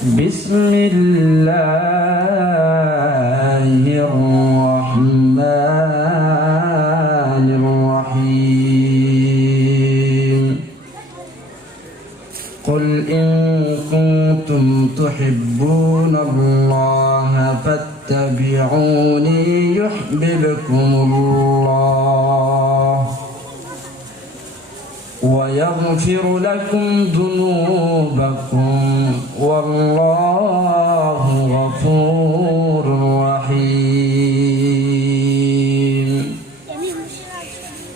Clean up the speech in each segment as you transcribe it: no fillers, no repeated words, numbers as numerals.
بسم الله الرحمن الرحيم قل إن كنتم تحبون الله فاتبعوني يحببكم الله ويغفر لكم ذنوبكم والله غفور رحيم.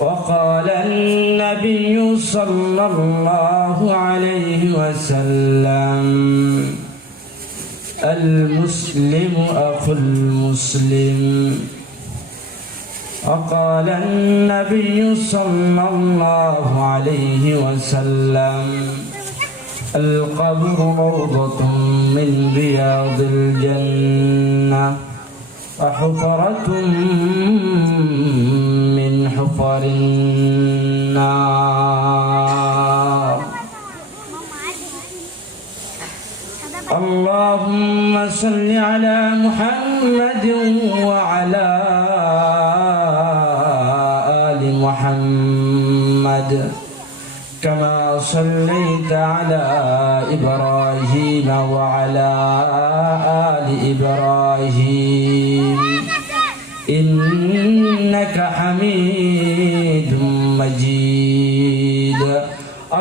وقال النبي صلى الله عليه وسلم المسلم أخو المسلم. وقال النبي صلى الله عليه وسلم القبر روضة من رياض الجنة وحفرة من حفر النار. اللهم صل على محمد وعلى آل محمد كما صليت على إبراهيم وعلى آل إبراهيم إنك حميد مجيد.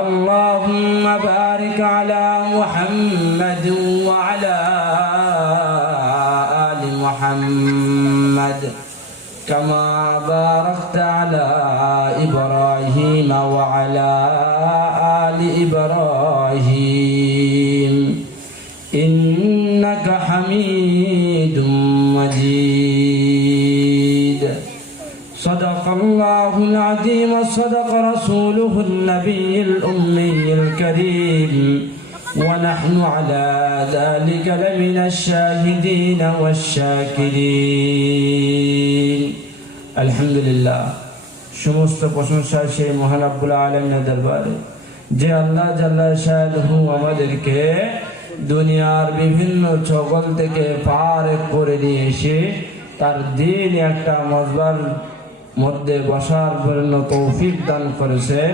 اللهم بارك على محمد وعلى آل محمد كما باركت على إبراهيم وعلى آل إبراهيم إنك حميد مجيد. صدق الله العظيم وصدق رسوله النبي الأمي الكريم ونحن على ذلك لمن الشاهدين والشاكرين. الحمد لله. সমস্ত প্রশংসা সেই মহান রব্বুল আলামিনের দরবারে যে আল্লাহ জাল্লা শানুহু আমাদেরকে দুনিয়ার বিভিন্ন জগৎ থেকে পার করে নিয়ে এসে তার দিন একটা মজবার মধ্যে বসার জন্য তৌফিক দান করেছেন।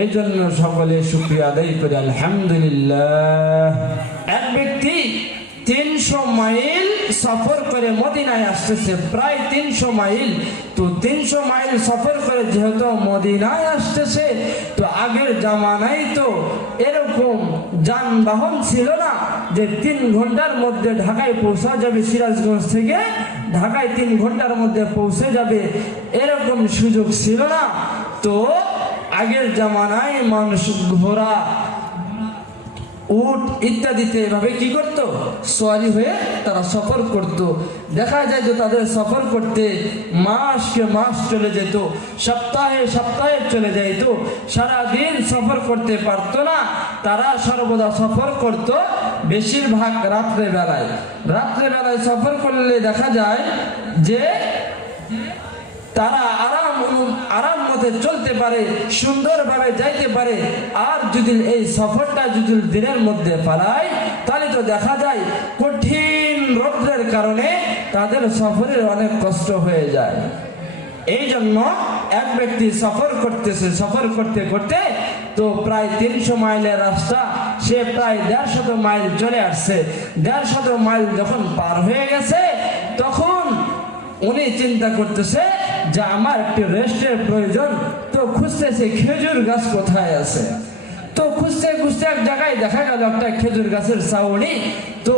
এই জন্য সকলে শুকরিয়া আদায় করি আলহামদুলিল্লাহ। এক ব্যক্তি 300 মাইল সফর করে মদিনায় আসতেছে, প্রায় 300 মাইল। তো 300 মাইল সফর করে যেহেতু মদিনায় আসতেছে, তো আগের জামানায় তো এরকম যানবাহন ছিল না যে 3 ঘন্টার মধ্যে ঢাকায় পৌঁছা যাবে, সিরাজগঞ্জ থেকে ঢাকায় 3 ঘন্টার মধ্যে পৌঁছে যাবে, এরকম সুযোগ ছিল না। তো আগের জামানায় মানুষ ঘোড়া, উট ইত্যাদিতে এভাবে কি করত, সওয়ারি হয়ে তারা সফর করত। দেখা যায় যে তাদের সফর করতে মাসকে মাস চলে যেত, সপ্তাহে সপ্তাহে চলে যেত, সারাদিন সফর করতে পারতো না। তারা সর্বদা সফর করত বেশিরভাগ রাত্রে বেলায়। রাত্রে বেলায় সফর করলে দেখা যায় যে তারা আরাম মতে চলতে পারে, সুন্দরভাবে যাইতে পারে। আর যদি এই সফরটা যদি দিনের মধ্যে পালায়, তাহলে তো দেখা যায় কঠিন রৌদ্রের কারণে তাদের সফরের অনেক কষ্ট হয়ে যায়। এই জন্য এক ব্যক্তি সফর করতেছে, সফর করতে করতে তো প্রায় 300 মাইলের রাস্তা সে প্রায় 150 মাইল চলে আসছে। 150 মাইল যখন পার হয়ে গেছে, তখন উনি চিন্তা করতেছে যে আমার একটু রেস্টের প্রয়োজন। তো খুঁজতেছে খেজুর গাছ কোথায় আছে। তো খুঁজতে খুঁজতে এক জায়গায় দেখা গেল একটা খেজুর গাছের ছাউনি। তো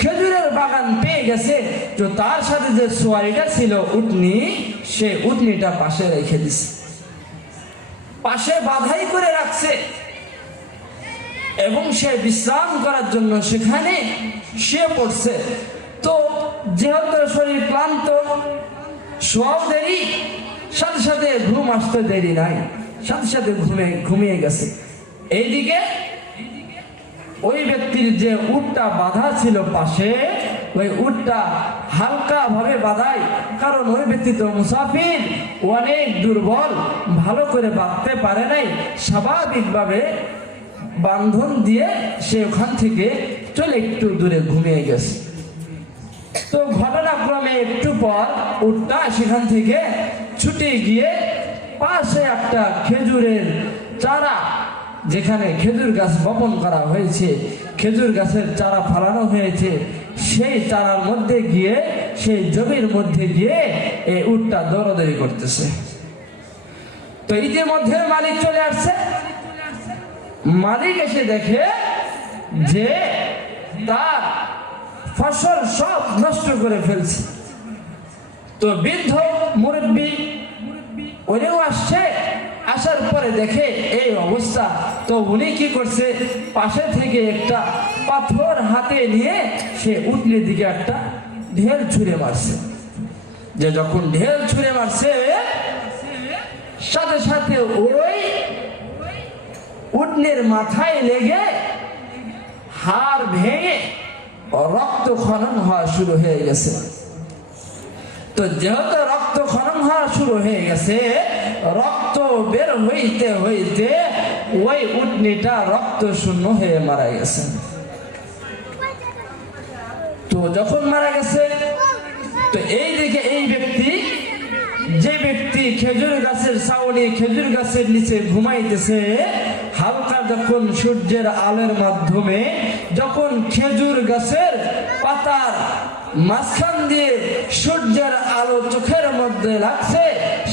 খেজুরের বাগান পেয়ে গেছে। তো তার সাথে যে সোয়ারিটা ছিল উটনি, সে উটনিটা পাশে রেখে দিছে, পাশে বাধাই করে রাখছে এবং সে বিশ্রাম করার জন্য সেখানে শুয়ে পড়ছে। তো যেহেতু শরীর ক্লান্ত, শোয়াও দেরি, সাথে সাথে ঘুম আসতে দেরি নাই, সাথে সাথে ঘুমিয়ে গেছে। এইদিকে ওই ব্যক্তির যে উটটা বাঁধা ছিল পাশে, ওই উটটা হালকা ভাবে বাঁধায়, কারণ ওই ব্যক্তি তো মুসাফির, অনেক দুর্বল, ভালো করে বাঁধতে পারে নাই। স্বাভাবিকভাবে বান্ধন দিয়ে সে ওখান থেকে চলে একটু দূরে ঘুমিয়ে গেছে। তো ঘটনাক্রমে একটু পর উটটা সেখান থেকে ছুটে গিয়ে পাশে একটা খেজুরের চারা, যেখানে খেজুর গাছ বপন করা হয়েছে, খেজুর গাছের চারা ফলানো হয়েছে, সেই চারার মধ্যে গিয়ে, সেই জমির মধ্যে গিয়ে এই উটটা দৌড়াদৌড়ি করতেছে। তো ইতিমধ্যে মালিক চলে আসছে। মালিক এসে দেখে যে তার ফসল সব নষ্ট করে ফেলছে। তো বৃদ্ধ মুরব্বী উনিও আসছে, আসার পরে দেখে এই অবস্থা। তো উনি কি করছে, পাশে থেকে একটা পাথর হাতে নিয়ে সে উটনির দিকে একটা ঢেল ছুঁড়ে মারছে। যে যখন ঢেল ছুঁড়ে মারছে, সাথে সাথে ওই উটনির মাথায় লেগে হাড় ভেঙে রক্তক্ষরণ হওয়া শুরু হয়ে গেছে। তো যেহেতু রক্তক্ষরণ হওয়া শুরু হয়ে গেছে, রক্ত বের হইতে হইতে ওই উটনিটা রক্ত শূন্য হয়ে মারা গেছে। তো যখন মারা গেছে, তো এই দিকে এই ব্যক্তি, যে ব্যক্তি খেজুর গাছের ছাউনি, খেজুর গাছের নিচে ঘুমাইতেছে, হালকা যখন সূর্যের আলোর মাধ্যমে যখন খেজুর গাছের পাতার মাঝখান দিয়ে সূর্যের আলো চোখের মধ্যে লাগছে,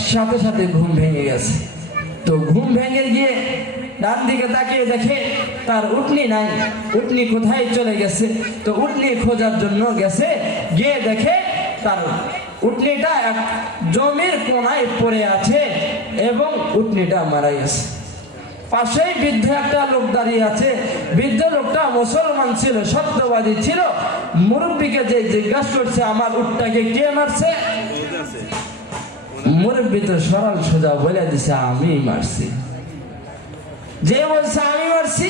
সাথে সাথে ঘুম ভেঙে গেছে। তো ঘুম ভেঙে গিয়ে ডান দিকে তাকিয়ে দেখে তার উটনি নাই। উটনি কোথায় চলে গেছে? তো উটনি খোঁজার জন্য গেছে, গিয়ে দেখে তার উটনিটা এক জমির কোনায় পড়ে আছে এবং উটনিটা মারা গেছে। পাশেই বৃদ্ধ একটা লোক দাঁড়িয়ে আছে। বৃদ্ধ লোকটা মুসলমান ছিল, সত্যবাদী ছিল। মুরব্বীকে যে জিজ্ঞাসা করছে, আমার উটটাকে কে মারছে? মুরব্বী তো সরল সোজা বলে দিছে, আমি মারছি। যে বলছে আমি মারছি,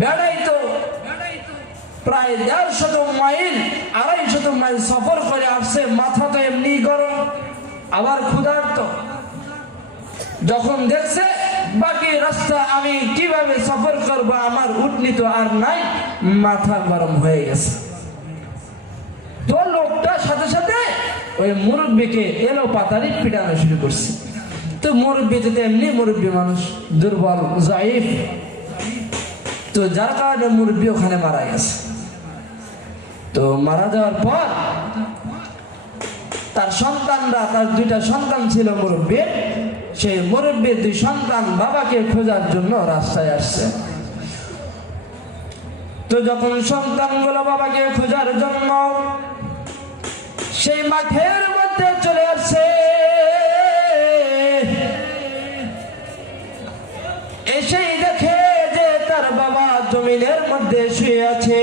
বেড়াই তো প্রায় 150 মাইল 250 মাইল সফর করে আসছে, মাথা তো এমনি গরম, আবার ক্ষুধার্ত। যখন দেখছে বাকি রাস্তা আমি কিভাবে সফর করব, আমার উটনি তো আর নাই, মাথা গরম হয়ে গেছে। তো লোকটা সাথে সাথে ওই মুরব্বীকে এলো পাতারি পিটানো শুরু করছে। তো মুরব্বী তো এমনি মুরব্বী মানুষ, দুর্বল জাইফ, তো যার কারণে মুরব্বী ওখানে মারা গেছে। তো মারা যাওয়ার পর তার সন্তানরা, তার 2টা সন্তান ছিল মুরব্বীর, সেই মুরব্বীর 2 সন্তান বাবাকে খোঁজার জন্য রাস্তায় আসছে। তো যখন সন্তানগুলো বাবাকে খোঁজার জন্য সেই মাঠের মধ্যে চলে আসছে, এসেই দেখে যে তার বাবা জমিনের মধ্যে শুয়ে আছে।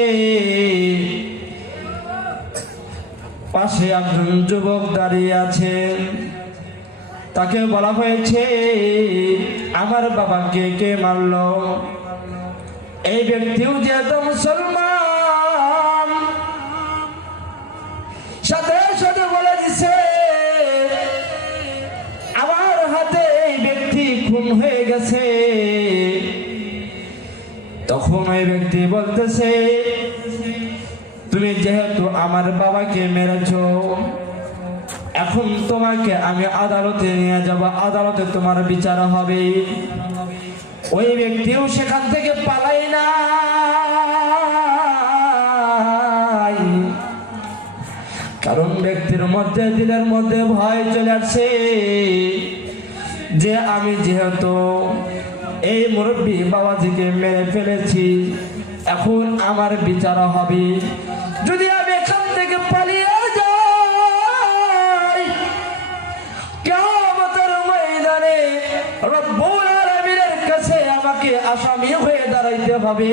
পাশে একজন যুবক দাঁড়িয়ে আছে। তাকে বলা হয়েছে, আমার বাবাকে কে মারলো? এই ব্যক্তিও যেহেতু মুসলমান, সাথে সাথে বলে দিছে, আমার হাতে এই ব্যক্তি খুন হয়ে গেছে। তখন ওই ব্যক্তি বলতেছে, তুমি যেহেতু আমার বাবাকে মেরেছ, এখন তোমাকে আমি আদালতে নিয়ে যাব, আদালতে তোমার বিচার হবে। ওই ব্যক্তিও সেখান থেকে পালাই না, কারণ ব্যক্তির মধ্যে, দিলের মধ্যে ভয় চলে আসছে যে আমি যেহেতু এই মুরব্বী বাবাজিকে মেরে ফেলেছি, এখন আমার বিচার হবে। যদি আমি এখান থেকে পালিয়ে যাই, কিয়ামতের ময়দানে রব্বুল আলামিনের কাছে আমাকে আসামি হয়ে দাঁড়াইতে হবে।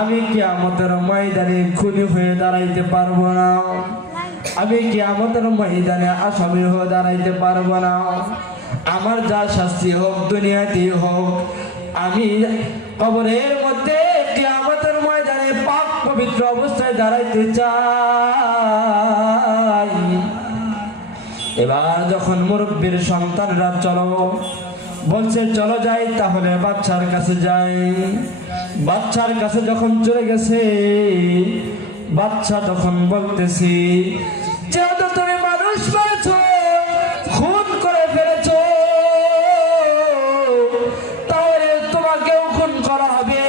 আমি কিয়ামতের ময়দানে খুনি হয়ে দাঁড়াইতে পারবো না, আমি কিয়ামতের ময়দানে আসামি হয়ে দাঁড়াইতে পারবো না। আমার যা শাস্তি হোক, দুনিয়াতেই হোক, আমি কবরের মধ্যে কিয়ামতের ময়দানে পাক পবিত্র অবস্থায় দাঁড়াইতে চাই। এবার যখন মুরব্বীর সন্তানরা চলো বলছে চলো যাই, তাহলে বাচ্চার কাছে যাই। বাচ্চার কাছে যখন চলে গেছে, বাচ্চা তখন বলতেছি, যেহেতু তুমি মানুষ মেরেছ, খুন করে ফেলেছ, তাহলে তোমাকেও খুন করা হবে।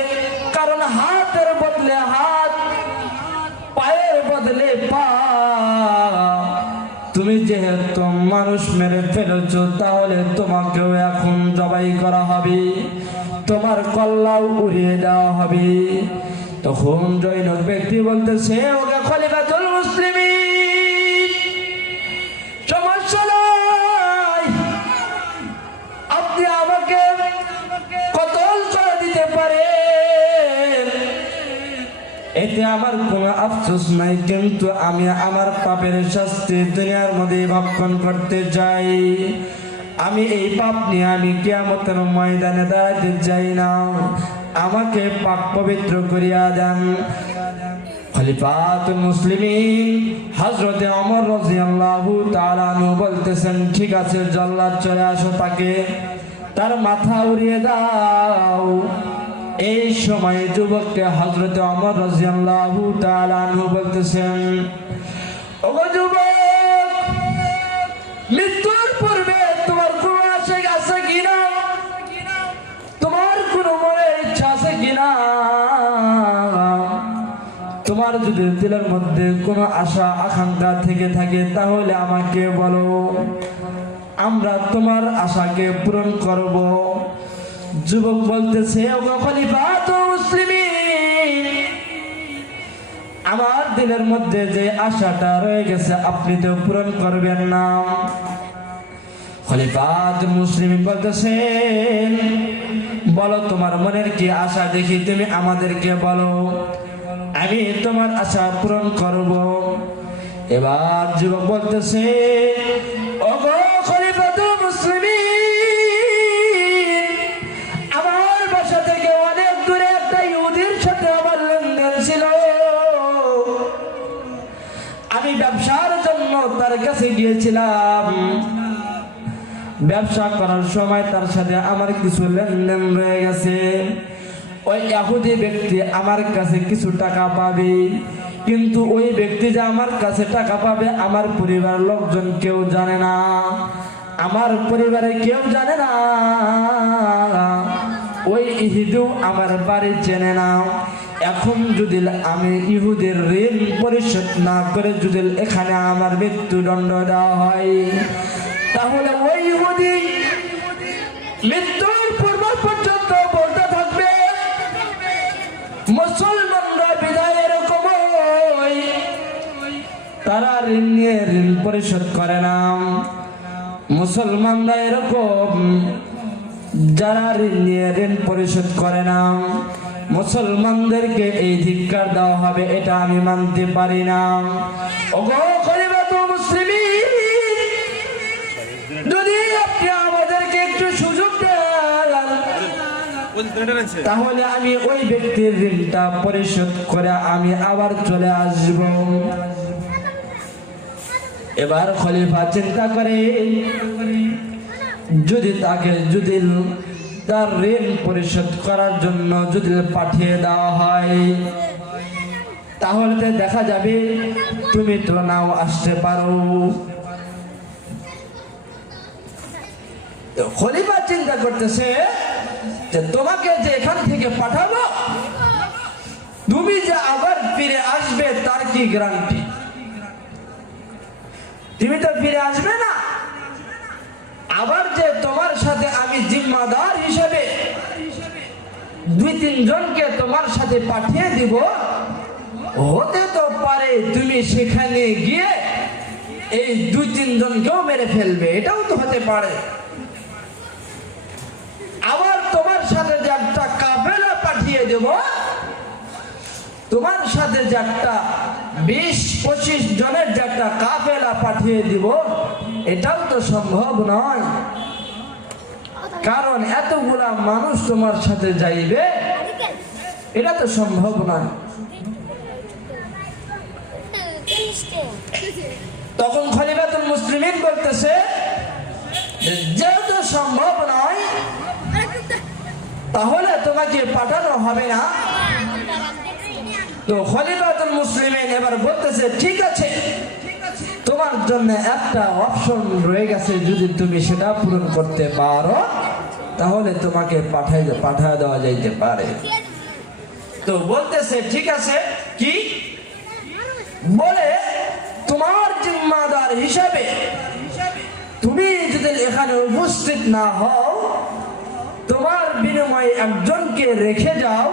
কারণ হাতের বদলে হাত, পায়ের বদলে পা। তুমি যেহেতু মানুষ মেরে ফেলেছ, তাহলে তোমাকেও এখন জবাই করা হবে, তোমার কল্লাও উড়িয়ে দেওয়া হবে। তখন জৈনক ব্যক্তি বলতেছে, ওকে খলিফাতুল মুসলিমিন, সমস্যা নাই, আপনি আমাকে কতল করে দিতে পারেন, এতে আমার কোনো আফসোস নাই, কিন্তু আমি আমার পাপের শাস্তি দুনিয়ার মধ্যে ভক্ষণ করতে চাই। আমি এই পাপ নিয়ে আমি কিয়ামতের ময়দানে দাঁড়াতে চাই না, আমাকে পাক পবিত্র করিয়া দেন। খলিফাতুল মুসলিমিন হযরত ওমর রাদিয়াল্লাহু তাআলা আনহু বলতেছেন, ঠিক আছে জল্লাদ চলে আসো, তাকে তার মাথা উড়িয়ে দাও। এই সময় যুবককে হযরত ওমর রাদিয়াল্লাহু তাআলা আনহু বলতেছেন, ওগো যুবক, মৃত্যুর পূর্বে তোমার কোনো আশা আছে কিনা? তোমার কোনো মনের ইচ্ছা আছে কিনা? তোমার যদি দিলের মধ্যে কোনো আশা আকাঙ্ক্ষা থেকে থাকে, তাহলে আমাকে বলো, আমরা তোমার আশাকে পূরণ করব। যুবক বলতেছে, ওগো খলিফাতুল মুসলিমিন, আমার দিলের মধ্যে যে আশাটা রয়ে গেছে আপনি তো পূরণ করবেন না। খলিফাতুল মুসলিমিন বলতেছেন, বলো তোমার মনের কি আশা, দেখি তুমি আমাদেরকে বলো, আমি তোমার আশা পূরণ করব। এবার যুবক বলতেছে, ওগো খলিফাতুল মুসলিমিন, আমার বাসা থেকে অনেক দূরে একটা ইহুদির সাথে আমার লেনদেন ছিল। আমি ব্যবসার জন্য তার কাছে গিয়েছিলাম, ব্যবসা করার সময় তার সাথে আমার কিছু লেনদেন রয়ে গেছে। ওই ইহুদি ব্যক্তি আমার কাছে কিছু টাকা পাবে, কিন্তু ওই ব্যক্তি যে আমার কাছে টাকা পাবে আমার পরিবারের লোকজন কেউ জানে না, আমার পরিবারে কেউ জানে না, ওই ইহুদি আমার বাড়ি চেনে না। এখন যদি আমি ইহুদের ঋণ পরিশোধ না করে যদি এখানে আমার মৃত্যুদণ্ড দেওয়া হয়, তাহলে ওই ইহুদি মৃত্যুর পূর্ব পর্যন্ত বলতে থাকবে, মুসলমানরা বিদায় এরকম তারা ঋণ নিয়ে ঋণ পরিশোধ করে না। মুসলমানরা এরকম যারা ঋণ নিয়ে ঋণ পরিশোধ করে না, মুসলমানদেরকে এই ধিক্কার দেওয়া হবে, এটা আমি মানতে পারি না। ওগো খলিফাতুল মুসলিমিন, যদি আপনি আমাদেরকে একটু সুযোগ দেন, তাহলে আমি ওই ব্যক্তির ঋণটা পরিশোধ করে আমি আবার চলে আসব। এবার খলিফা চিন্তা করে, যদি তাকে যদি তার ঋণ পরিশোধ করার জন্য যদি পাঠিয়ে দেওয়া হয়, তাহলে দেখা যাবে তুমি তো নাও আসতে পারো। খলিফা চিন্তা করতেছে যে তোমাকে যে এখান থেকে পাঠাবো, তুমি যে আবার ফিরে আসবে তার কি গ্যারান্টি? তুমি তো ফিরে আসবে না। আবার যে তোমার সাথে আমি জিম্মাদার হিসেবে 2-3 জনকে তোমার সাথে পাঠিয়ে দিব, হতে তো পারে তুমি সেখানে গিয়ে এই 2-3 জনকেও মেরে ফেলবে, এটাও তো হতে পারে। আবার তোমার সাথে যে একটা কাফেলা পাঠিয়ে দেব, তোমার সাথে যে একটা 20-25 জনের যে একটা কাফেলা পাঠিয়ে দিব, এটাও তো সম্ভব নয়, কারণ এতগুলা মানুষ তোমার সাথে যাইবে, এটা তো সম্ভব নয়। তখন খলিফাতুল মুসলিমিন বলতেছে, যেহেতু সম্ভব নয় তাহলে তোমাকে পাঠানো হবে না। তো খলিফাতুল মুসলিমিন এবার বলতেছে ঠিক আছে, তোমার জন্য একটা অপশন রয়ে গেছে, যদি তুমি সেটা পূরণ করতে পারো তাহলে তোমাকে পাঠায় দেওয়া যাইতে পারে। তো বলতেছে ঠিক আছে, কি বলে তোমার জিম্মাদার হিসাবে তুমি যদি এখানে উপস্থিত না হও, তোমার বিনিময়ে একজনকে রেখে যাও,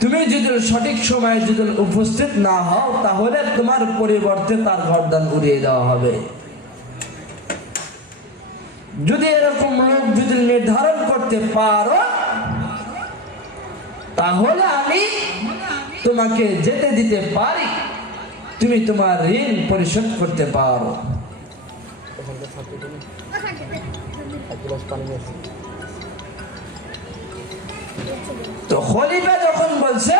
তুমি যদি সঠিক সময়ে যদি উপস্থিত না হও তাহলে তোমার পরিবর্তে তার গর্দান উড়িয়ে দেওয়া হবে। যদি এরকম লোক যদি নির্ধারণ করতে পারো তাহলে আমি তোমাকে যেতে দিতে পারি, তুমি তোমার ঋণ পরিশোধ করতে পারো। তো খলিফা যখন বলছে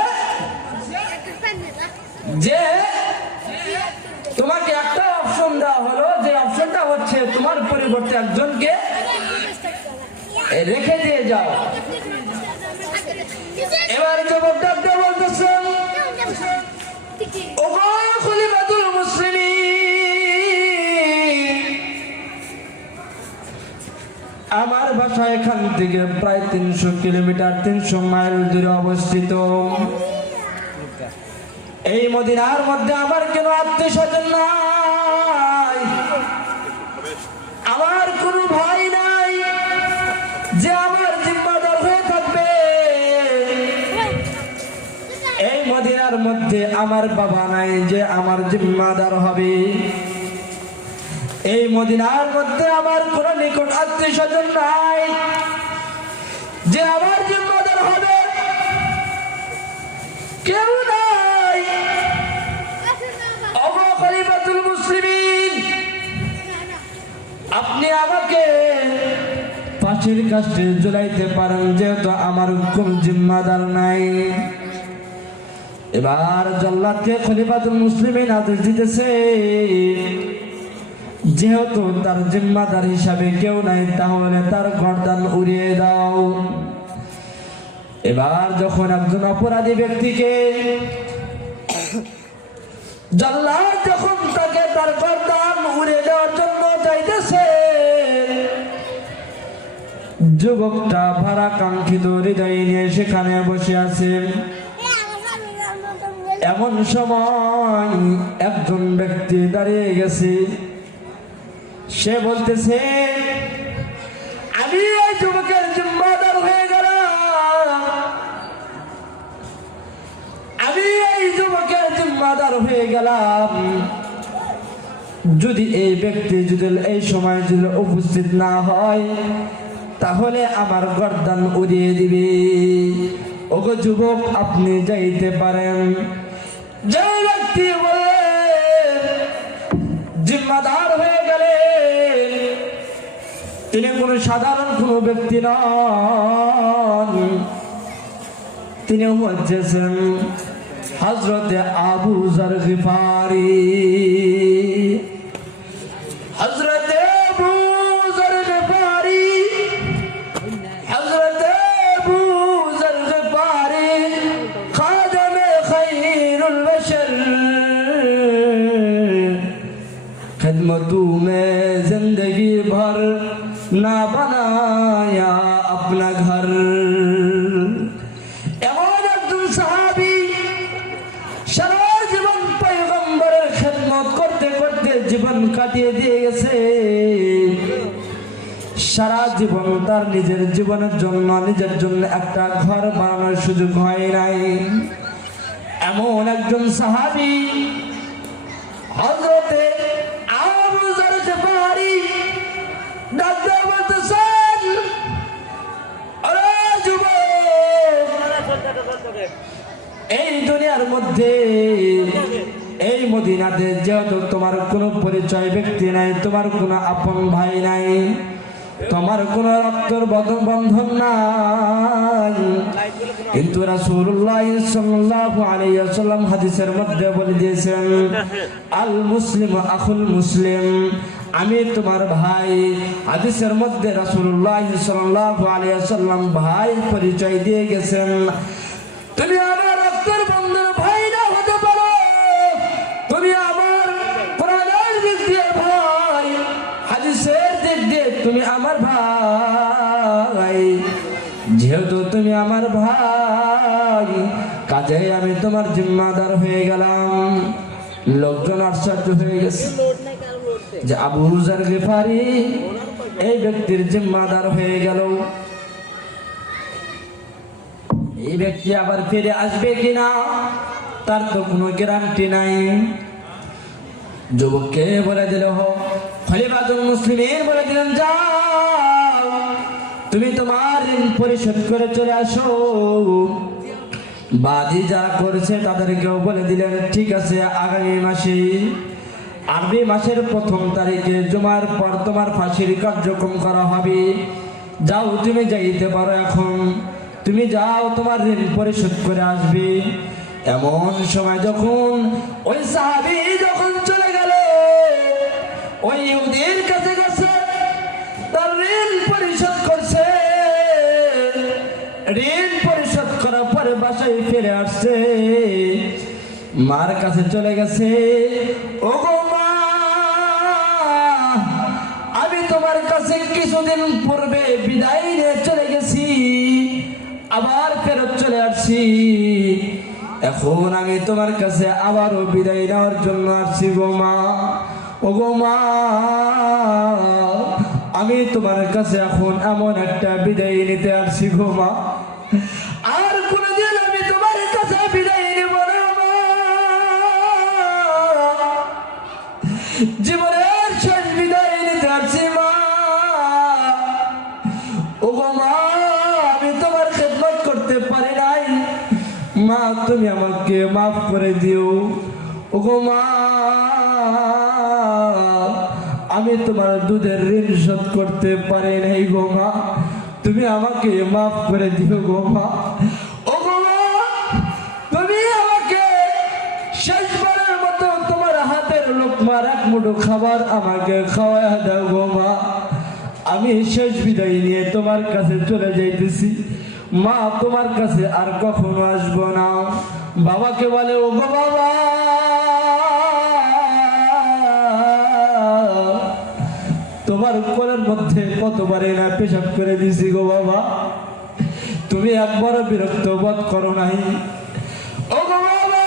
যে তোমাকে একটা অপশন দেওয়া হলো, যে অপশনটা হচ্ছে তোমার পরিবর্তে একজনকে রেখে দিয়ে যাও। এবার জবাবটা বলতেছেন, ও খলিফাতুল মুসলিমিন, আমার বাসা এখান থেকে প্রায় 300 কিলোমিটার 300 মাইল দূরে অবস্থিত। এই মদিনার মধ্যে আমার কোনো আত্মীয় স্বজন নাই, আমার কোনো ভাই নাই যে আমার জিম্মাদার হয়ে থাকবে। এই মদিনার মধ্যে আমার বাবা নাই যে আমার জিম্মাদার হবে। এই মদিনার মধ্যে আমার কোন নিকট আত্মীয় স্বজন নাই যে আমার জিম্মাদার হবে, কেউ নাই। ওগো খলিফাতুল মুসলিমিন, আপনি আমাকে ফাঁসির কাস্টে ঝুলাইতে পারেন, যেহেতু আমার কোন জিম্মাদার নাই। এবার জল্লাদকে খলিফাতুল মুসলিমিন আদেশ দিতেছে, যেহেতু তার জিম্মাদার হিসাবে কেউ নাই তাহলে তার গর্দান উড়িয়ে দাও। এবার যখন একজন অপরাধী ব্যক্তিকে জল্লাদ যখন তাকে তার গর্দান উড়িয়ে দেওয়ার জন্য চাইতেছে, যুবকটা ভারাকাঙ্ক্ষিত হৃদয় নিয়ে সেখানে বসে আছে। এমন সময় একজন ব্যক্তি দাঁড়িয়ে গেছে, সে বলতেছে, আমি এই যুবকের জিম্মাদার হয়ে গেলাম, আমি এই যুবকের জিম্মাদার হয়ে গেলাম। যদি এই ব্যক্তি যদি এই সময় যদি উপস্থিত না হয় তাহলে আমার গর্দান উড়িয়ে দিবে। ওগো যুবক, আপনি যাইতে পারেন। যে ব্যক্তি জিম্মাদার হয়ে গেলে তিনি কোন সাধারণ কোন ব্যক্তি নন, তিনি হচ্ছেন হযরতে আবু যর গিফারি। হযরতে আবু যর গিফারি, হযরতে আবু যর গিফারি খাদেমে খায়রুল বশর, खिदमतों में जिंदगी भर ना बनाया अपना घर। এমন একজন সাহাবী সারা জীবন পয়গম্বরের খিদমত করতে করতে জীবন কাটিয়ে দিয়ে গেছে। সারা জীবন তার নিজের জীবনের জন্য নিজের জন্য একটা ঘর বানানোর সুযোগ হয় নাই। এমন একজন সাহাবী হযরতে আবু যর গিফারি ডাকতে বলতেছেন, আরে যুবক, এই দুনিয়ার মধ্যে এই মদিনাতে যেহেতু তোমার কোনো পরিচয় ব্যক্তি নাই, তোমার কোনো আপন ভাই নাই, তোমার কোনো রক্তের বন্ধন নাই, কিন্তু রাসূলুল্লাহ সাল্লাল্লাহু আলাইহি ওয়াসাল্লাম হাদিসের মধ্যে বলে দিয়েছেন, আল মুসলিম আখুল মুসলিম, আমি তোমার ভাই। হাদিসের মধ্যে রাসূলুল্লাহ সাল্লাল্লাহু আলাইহি ওয়াসাল্লাম ভাই পরিচয় দিয়ে গেছেন। তুমি আমার রক্তের বন্ধুর ভাই না হতে পারো, তুমি আমার কোরআনের দিক দিয়ে ভাই, হাদিসের দিক দিয়ে তুমি আমার ভাই। যেহেতু তুমি আমার ভাই, কাজে আমি তোমার জিম্মাদার হয়ে গেলাম। লোকজন আশ্চর্য হয়ে গেছে যে আবু যর গিফারি এই ব্যক্তির জিম্মাদার হয়ে গেল, এই ব্যক্তি আবার ফিরে আসবে কিনা তার তো কোনো গ্যারান্টি নাই। যুবককে বলে দিল, খলিফাতুল মুসলিমিন বলে দিলেন, যাও তুমি তোমার ঋণ পরিশোধ করে চলে আসো। বাদী যারা করেছে তাদেরকেও বলে দিলেন, ঠিক আছে, আগামী মাসে আরবি মাসের 1ম তারিখে জুমার পর তোমার ফাঁসির কার্যক্রম করা হবে। যাও তুমি যাইতে পারো, এখন তুমি যাও, তোমার ঋণ পরিশোধ করে আসবে। এমন সময় যখন ওই সাহাবী যখন চলে গেল, ওই ইহুদির কাছে গেছে, তার ঋণ পরিশোধ করছে। ঋণ পরিশোধ করার পরে বাসায় ফিরে আসছে, মার কাছে চলে গেছে, ওগো মা, আমি তোমার কাছে কিছুদিন পূর্বে বিদায় নিয়ে চলে গেছি, আবার ফেরত চলে আসছি। এখন আমি তোমার কাছে আবারও বিদায় নেওয়ার জন্য আসছি গো মা। ওগো মা, আমি তোমার কাছে এখন এমন একটা বিদায় নিতে আসছি গো মা, আর কোনদিন আমি তোমার কাছে বিদায় নেব না মা। জীবনের শেষ বিদায় নিতে আসছি মা। ওগো মা, আমি তোমার খেদমত করতে পারি নাই মা, তুমি আমাকে মাফ করে দিও। ওগো মা, আমি তোমার দুধের ঋণ শোধ করতে পারি নাই গো মা, তুমি আমাকে মাফ করে দিও গো মা। ও গো মা, তুমি আমাকে শেষবারের মতো তোমার হাতের লোকমার এক মুঠো খাবার আমাকে খাওয়ায় দাও গো মা। আমি শেষ বিদায় নিয়ে তোমার কাছে চলে যাইতেছি মা, তোমার কাছে আর কখনো আসবো না। বাবাকে বলে, ও গো বাবা, তোমার কোলের মধ্যে কতবারই না পেশাব করে দিছি গো বাবা, তুমি একবারও বিরক্ত বোধ করো নাই। ও গো বাবা,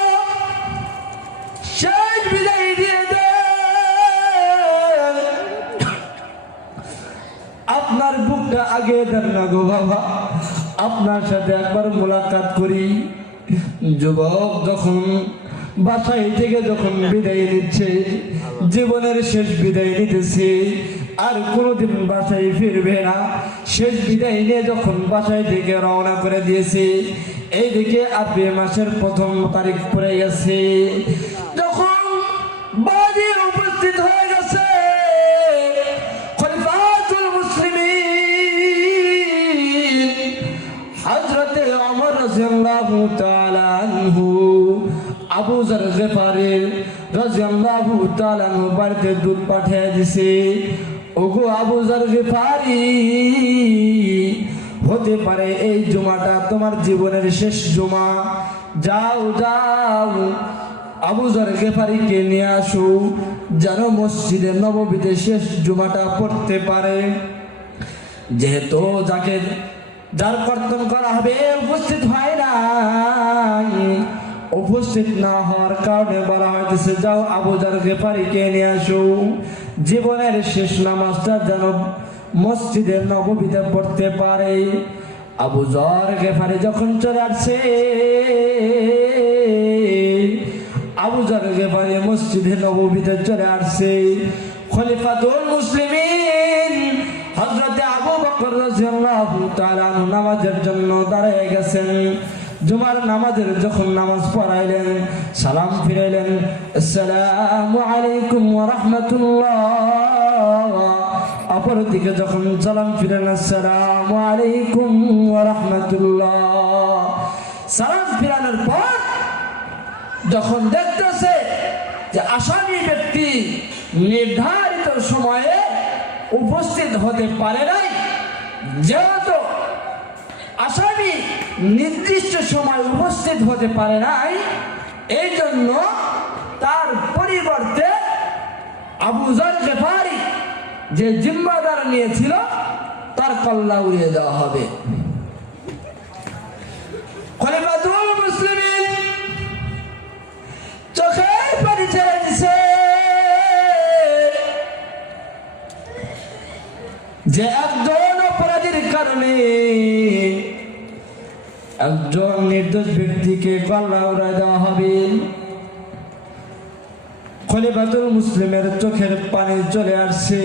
শেষ বিদায় দিয়ে দে, আপনার বুকটা আগে দেন না গো বাবা, আপনার সাথে একবার মোলাকাত করি। যুবক যখন বাসায় থেকে যখন বিদায় নিচ্ছে, জীবনের শেষ বিদায় নিতেছে, আর কোনোদিন বাসায় ফিরবে না, শেষ বিদায় নিয়ে যখন বাসায় থেকে রওনা করে দিয়েছে, এইদিকে আরবি মাসের 1ম তারিখ পড়ে গেছে। যখন বাদী উপস্থিত হয়ে গেছে, খলিফাতুল মুসলিমিন হযরতে ওমর রাদিয়াল্লাহু তাআলা আনহু আবু যর গিফারি রাদিয়াল্লাহু তাআলা আনহু বাড়িতে দুধ পাঠিয়ে দিছে। ওগো আবু যর গিফারি, হতে পারে এই জুমাটা তোমার জীবনের শেষ জুমা, যাও যাও আবু যর গিফারিকে নিয়ে আসো, যেন মসজিদে নববীতে শেষ জুমাটা পড়তে পারে। যেহেতু যার কর্তন করা হবে উপস্থিত হয় না, উপস্থিত না হওয়ার কারণে বলা হয়েছে, যাও আবু যর গিফারিকে নিয়ে আসো, জীবনের শেষ নামাজটা যেন মসজিদে নববীতে পড়তে পারে। আবু যর গিফারি যখন চলে আসছে, আবু যর গিফারি মসজিদে নববীতে চলে আসছে, খলিফাতুল মুসলিমিন হযরতে আবু বকর রাদিয়াল্লাহু তাআলা নামাজের জন্য দাঁড়িয়ে গেছেন। জুমার নামাজের যখন নামাজ পড়াইলেন, সালাম ফিরাইলেন, আসসালামু আলাইকুম ওয়া রাহমাতুল্লাহ। অপরদিকে যখন সালাম ফিরেন, আসসালামু আলাইকুম ওয়া রাহমাতুল্লাহ। সালাম ফিরানোর পর যখন দেখতেছে যে আসামি ব্যক্তি নির্ধারিত নির্ধারিত সময়ে উপস্থিত হতে পারে নাই, যেহেতু আসামি নির্দিষ্ট সময় উপস্থিত হতে পারে নাই, এই জন্য তার পরিবর্তে আবু যর গিফারি যে জিম্মাদার নিয়েছিল তার কল্লা উড়িয়ে দেওয়া হবে। খলিফাতুল মুসলিমিন চোখের পানি ছেড়ে দিছে যে একজন অপরাধীর কারণে একজন নির্দোষ ব্যক্তিকে কল্লা উড়িয়ে দেওয়া হবে। খলিফাতুল মুসলিমের চোখের পানি চলে আসছে।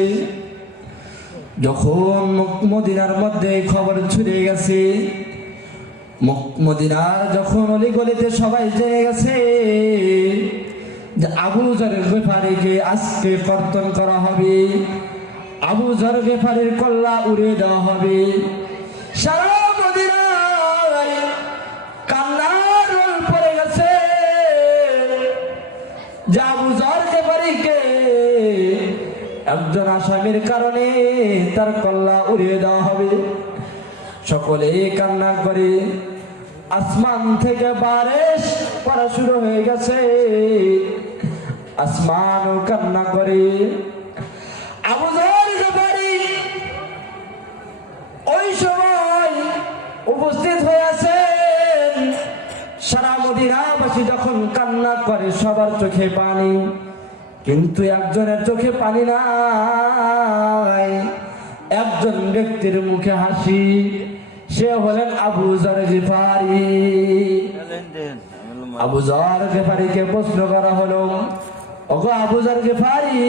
যখন মদিনার মধ্যে খবর ছড়িয়ে গেছে, মদিনার যখন অলিগলিতে সবাই জেনে গেছে যে আবু যর গিফারিকে আজকে কর্তন করা হবে, আবু যর গিফারির কল্লা উড়িয়ে দেওয়া হবে, সারা মদিনায় কান্নার রোল পড়ে গেছে যে আবু যর গিফারিকে একজন আসামির কারণে তার কল্লা উড়িয়ে দেওয়া হবে। সকলে কান্না করে, আসমান থেকে বারিশ পড়া শুরু হয়ে গেছে, আসমান কান্না করে। আবু যর গিফারি ওই সময় উপস্থিত হয়ে আছেন। সারা মদিনাবাসী যখন কান্না করে সবার চোখে পানি, কিন্তু একজনের চোখে পানি নাই, একজন ব্যক্তির মুখে হাসি, সে হলেন আবু যর গিফারি। আবু যর গিফারিকে প্রশ্ন করা হলো, ওগো আবু যর গিফারি,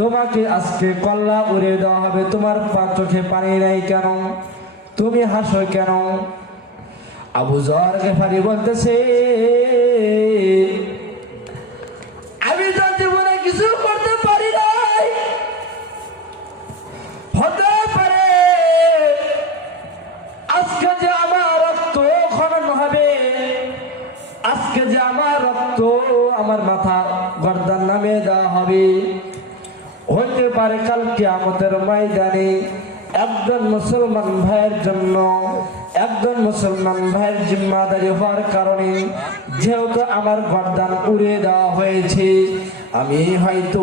তোমাকে আজকে কল্লা উড়িয়ে দেওয়া হবে, তোমার চোখে পানি নাই কেন, তুমি হাসো কেন? আবু যর গিফারি বলতেছে, আমি তো জীবনে কিছু করতে পারি নাই, হতে পারে আজকে যে আমার রক্ত খনন হবে, আজকে যে আমার রক্ত আমার মাথা গর্দান নামে দেওয়া হবে, হইতে পারে কাল কিয়ামতের ময়দানে একজন মুসলমান ভাইয়ের জন্য, একজন মুসলমান ভাইয়ের জিম্মাদারি হওয়ার কারণে যেহেতু আমার গর্দান উড়িয়ে দেওয়া হয়েছে, আমি হয়তো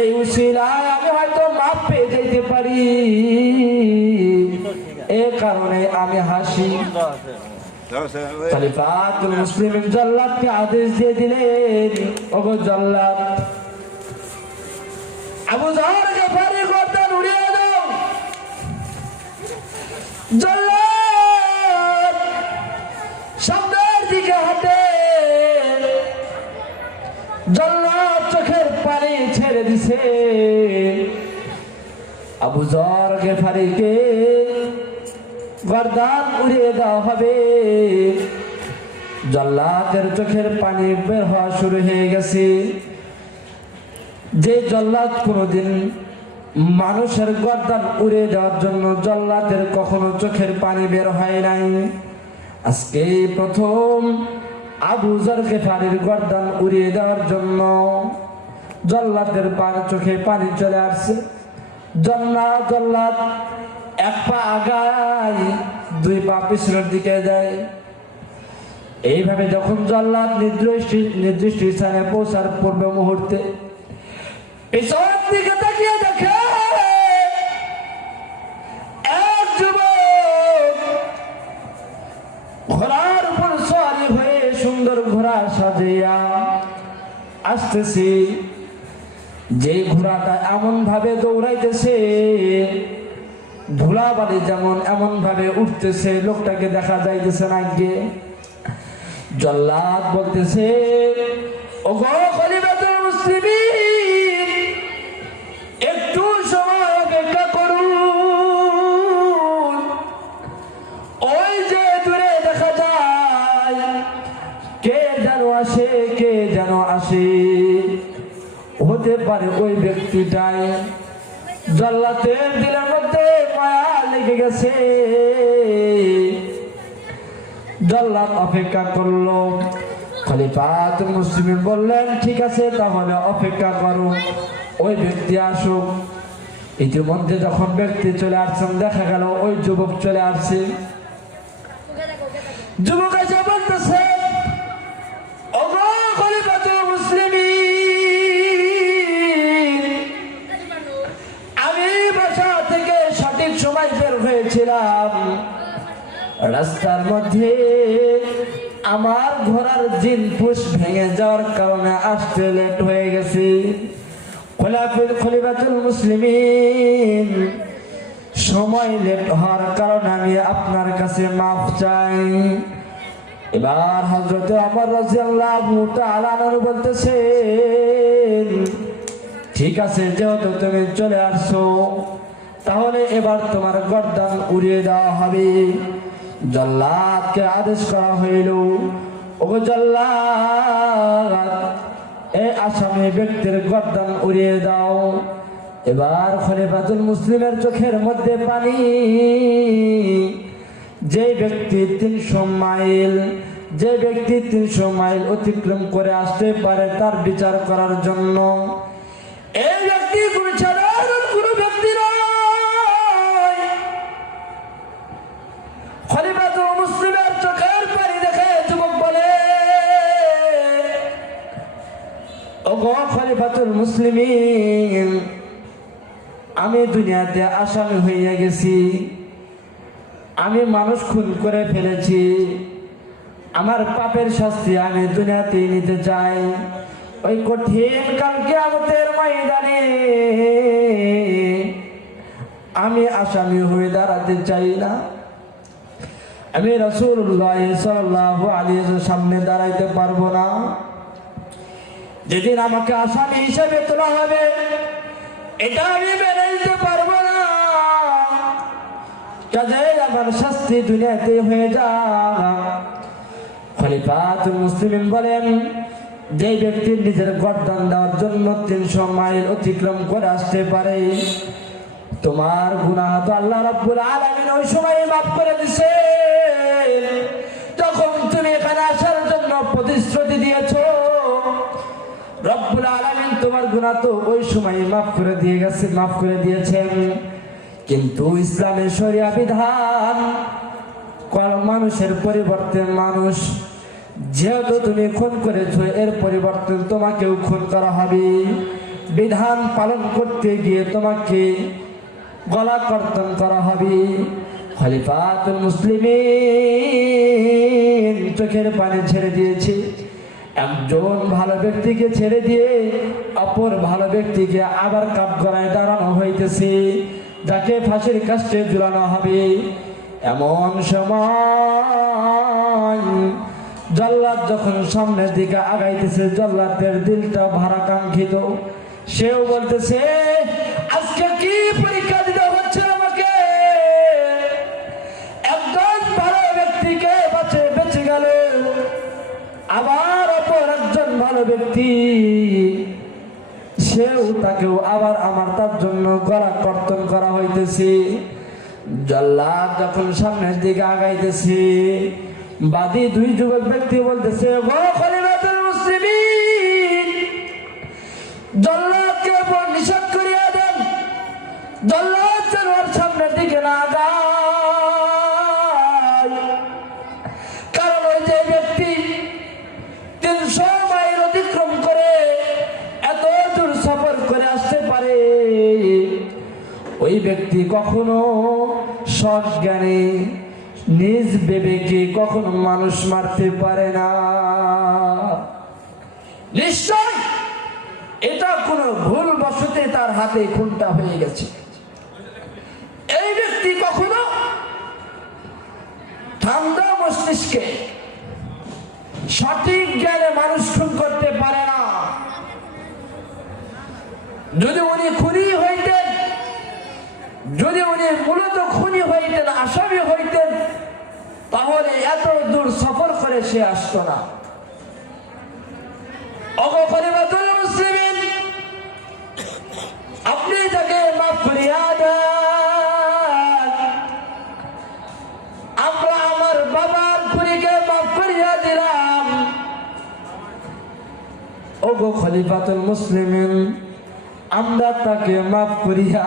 এই উসিলায় আমি হয়তো মাপ পেয়ে যেতে পারি, এ কারণে আমি হাসি। খলিফাতুল মুসলিমিন জল্লাদকে আদেশ দিয়ে দিলেন, ওগো জল্লাদ, আবু যর গিফারির গর্দান উড়িয়ে দাও। জল্লাদ সামনের দিকে হাঁটে, জল্লাদ চোখের পানি ছেড়ে দিছে। আবু যর গিফারিকে গর্দান উড়িয়ে দেওয়া হবে। জল্লাদের চোখের পানি বের হওয়া শুরু হয়ে গেছে। যে জল্লাদ কোনোদিন মানুষের গর্দান উড়িয়ে দেওয়ার জন্য জল্লাদের কখনো চোখের পানি বের হয় নাই, আজকে প্রথম আবু যর গিফারির গর্দান উড়িয়ে দেওয়ার জন্য জল্লাদের চোখে পানি চলে আসছে। জল্লাদ এক পা আগায়, দুই পা পিছনের দিকে যায়। এইভাবে যখন জল্লাদ নির্দিষ্ট স্থানে পৌঁছার পূর্ব মুহূর্তে পিছনের দিকে তাকিয়ে দেখে এক যুবক ঘোড়ার উপর সওয়ারি হয়ে সুন্দর ঘোড়া সাজিয়া আসতেছে। যে ঘোড়াটা এমন ভাবে দৌড়াইতেছে, ধুলাবালি যেমন এমন ভাবে উঠতেছে, লোকটাকে দেখা যাইতেছে না। গিয়ে জল্লাদ বলতেছে, ওগো খলিফাতুল মুসলিমিন, একটু সময় অপেক্ষা করুন। ওই যে দূরে দেখা যায় কে যেন আসে, কে যেন আসে, হতে পারে ওই ব্যক্তিটাই। জল্লাদের দিলের মধ্যে মায়া লেগে গেছে। জল্লাদ অপেক্ষা করলো। খলিফাতুল মুসলিমিন বললেন, ঠিক আছে, তাহলে অপেক্ষা করো, ওই ব্যক্তি আসুক। ইতিমধ্যে যখন ব্যক্তি চলে আসছেন, দেখা গেল ওই যুবক চলে আসছে। যুবক এসে বলতেছে, ওগো খলিফাতুল মুসলিমিন, আমি বাসা থেকে সঠিক সময় বের হয়েছিলাম, রাস্তার মধ্যে আমার ঘোড়ার জিনপুশ ভেঙে যাওয়ার কারণে আসতে লেট হয়ে গেছে। খলিফাতুল মুসলিমিন, সময় লেট হওয়ার কারণে আমি আপনার কাছে মাফ চাই। এবার হযরত ওমর রাদিয়াল্লাহু তাআলা আনহু বলতেছেন, ঠিক আছে, যেহেতু তুমি চলে আসছো, তাহলে এবার তোমার গর্দান উড়িয়ে দেওয়া হবে। জল্লাদকে আদেশ করা হইল, ওগো জল্লাদ, এই আসামি ব্যক্তির গর্দান উড়িয়ে দাও। এবার খলিফাতুল মুসলিমের চোখের মধ্যে পানি। যে ব্যক্তি 300 মাইল অতিক্রম করে আসতে পারে তার বিচার করার জন্য, এই ব্যক্তি কোনো সাধারণ কোনো ব্যক্তি নয়। খলিফাতুল মুসলিমের চোখের পানি দেখে যুবক বলে, ওগো খলিফাতুল মুসলিমিন, আমি দুনিয়াতে আসামি হইয়া গেছি, আমি মানুষ খুন করে ফেলেছি, আমার পাপের শাস্তি আমি দুনিয়াতেই নিতে চাই। ওই কঠিন কাল কিয়ামতের ময়দানে আমি আসামি হয়ে দাঁড়াতে চাই না। আমি রাসূলুল্লাহ সাল্লাল্লাহু আলাইহি ওয়াসাল্লামের সামনে দাঁড়াইতে পারবো না। যেদিন আমাকে আসামি হিসেবে তোলা হবে, এটা আমি মেনে নিতে পারবো না। কাজেই আমার শাস্তি দুনিয়াতে হয়ে যায়। খলিফাতুল মুসলিমিন বলেন, যে ব্যক্তি নিজের গর্দান দেওয়ার জন্য 300 মাইল অতিক্রম করে আসতে পারে, তোমার গুনাহ তো আল্লাহ রাব্বুল আলামিন ওই সময় মাফ করে দিছে তখন তুমি এখানে আসার জন্য প্রতিশ্রুতি দিয়েছো। রব্বুল আলামিন তোমার গুনাহ তো ওই সময় মাফ করে দিয়েছেন। কিন্তু ইসলামের শরিয়া বিধান, কোন মানুষের পরিবর্তে মানুষ, যেহেতু তুমি খুন করেছো, এর পরিবর্তে তোমাকেও খুন করা হবে। বিধান পালন করতে গিয়ে তোমাকে গলা কর্তন করা হবে। খলিফাতুল মুসলিমিন চোখের পানি ছেড়ে দিয়েছে। একজন ভালো ব্যক্তিকে ছেড়ে দিয়ে অপর ভালো ব্যক্তিকে আবার কাঠগড়ায় দাঁড়ানো হইতেছে, যাকে ফাঁসির কাস্টে ঝুলানো হবে। এমন সময় জল্লাদ যখন সামনের দিকে আগাইতেছে, জল্লাদের দিলটা ভারাকাঙ্ক্ষিত। সেও বলতেছে, আজকে কি পরীক্ষা দিতে হচ্ছে আমাকে? একজন ভালো ব্যক্তিকে বেঁচে গেল, আবার অপর একজন ভালো ব্যক্তি, সেও তাকেও আবার তার জন্য গলা কর্তন করা হইতেছে। জল্লাদ যখন সামনের দিকে আগাইতেছে, বাদী দুই যুবক ব্যক্তি বলতেছে, ও খলিফাতুল মুসলিমিন, জল্লাদকে নিষেধ করিয়া দেন, জল্লাদ যেন ওর সামনের দিকে না যায়। কারণ ওই যে ব্যক্তি 300 মাইল অতিক্রম করে এত দূর সফর করে আসতে পারে, ওই ব্যক্তি কখনো সজ্ঞানে নিজ বিবেকে কখনো মানুষ মারতে পারে না। নিশ্চয় এটা কোনো ভুল বশতে তার হাতে খুনটা হয়ে গেছে। এই ব্যক্তি কখনো ঠান্ডা মস্তিষ্কে সঠিক জ্ঞানে মানুষ খুন করতে পারে না। যদি উনি খুনি হইতেন, যদি উনি মূলত খুনি হইতেন, আসামি হইতেন, তাহলে এত দূর সফর করে সে আসতো না। ওগো খলিফাতুল মুসলিমিন, আপনি তাকে মাফ করিয়া দেন। আমরা আমার বাবার খুনিকে মাফ করিয়া দিলাম, ওগো খলিফাতুল মুসলিমিন, আমরা তাকে মাফ করিয়া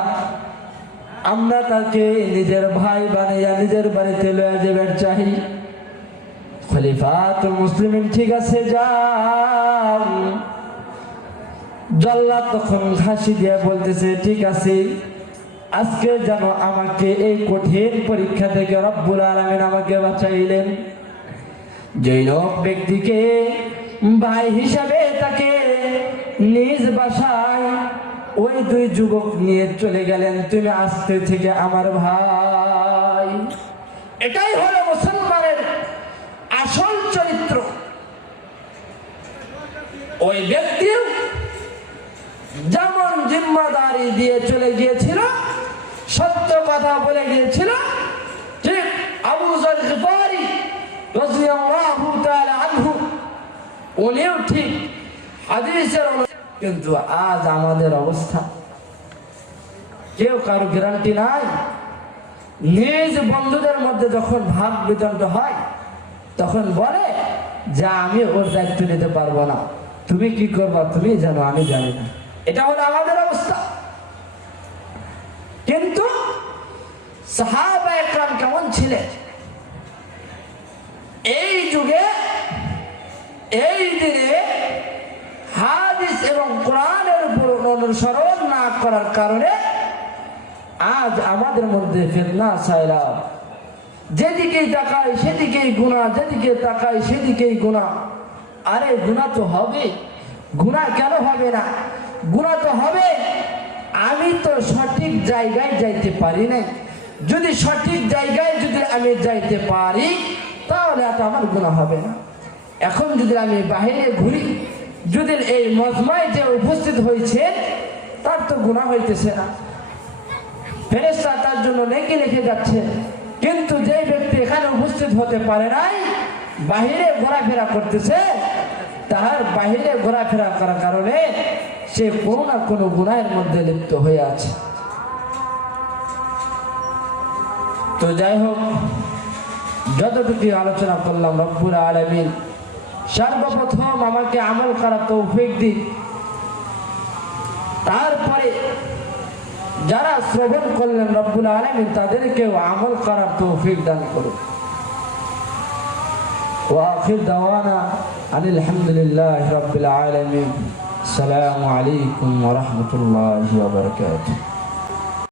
আমরা তাকে নিজের ভাই বানাইয়া নিজের বাড়িতে লইয়া যাবার চাই। খলিফাতুল মুসলিমিন ঠিক আছে যাও। জল্লাদ তখন হাসি দিয়ে বলতেছে ঠিক আছে, আজকে যেন আমাকে এই কঠিন পরীক্ষা থেকে রব্বুল আলামিন আমাকে বাঁচাইলেন। যেই লোক ব্যক্তিকে ভাই হিসাবে তাকে নিজ বাসায় ওই দুই যুবক নিয়ে চলে গেলেন, তুমি আজকে থেকে আমার ভাই। এটাই হলো মুসলমানের আসল চরিত্র। ওই ব্যক্তি যেমন জিম্মাদারি দিয়ে চলে গিয়েছিল, সত্য কথা বলে গিয়েছিল, ঠিক আবু যর গিফারি রাদিয়াল্লাহু তাআলা আনহু উনিও ঠিক হাদিসের। কিন্তু আজ আমাদের অবস্থা, কেউ কারো গ্যারান্টি নাই। নিজ বন্ধুদের মধ্যে যখন ভাগ বিতরণ হয় তখন বলে যে আমি ওর দায়িত্ব নিতে পারবো না, তুমি কি করবা তুমি জানো, আমি জানি না। এটা হলো আমাদের অবস্থা। কিন্তু সাহাবায়ে কেরাম কেমন ছিলেন? এই যুগে এই দিনে হাদিস এবং কোরআনের উপর অনুসরণ না করার কারণে আজ আমাদের মধ্যে ফিতনা সায়লাব। যেদিকেই তাকাই সেদিকেই গুনাহ, যেদিকে তাকাই সেদিকেই গুনাহ। আরে গুনাহ তো হবে, গুনাহ কেন হবে না? গুনাহ তো হবে। আমি তো সঠিক জায়গায় যাইতে পারি নাই। যদি সঠিক জায়গায় যদি আমি যাইতে পারি তাহলে এটা আমার গুনাহ হবে না। এখন যদি আমি বাহিরে ঘুরি, যদি এই মজমায় যে উপস্থিত হয়েছে তার তো গুনাহ হইতেছে না, ফেরেশতা তার জন্য নেকি লিখে যাচ্ছে। কিন্তু যে ব্যক্তি এখানে উপস্থিত হতে পারে নাই, বাহিরে ঘোরাফেরা করতেছে, তার বাহিরে ঘোরাফেরা করার কারণে সে কোনো না কোনো গুনাহের মধ্যে লিপ্ত হয়ে আছে। তো যাই হোক, যতটুকু আলোচনা করলাম রব্বুল আলামিন সর্বপ্রথম আমাকে আমল করার তৌফিক দিন, তারপরে যারা শ্রবণ করলেন রব্বুল আলামিন তাদেরকেও আমল করার তৌফিক দান করুন। ওয়া আখির দাওয়ানা আনিল হামদুলিল্লাহি রাব্বিল আলামিন। আসসালামু আলাইকুম ওয়া রাহমাতুল্লাহি ওয়া বারাকাতুহু।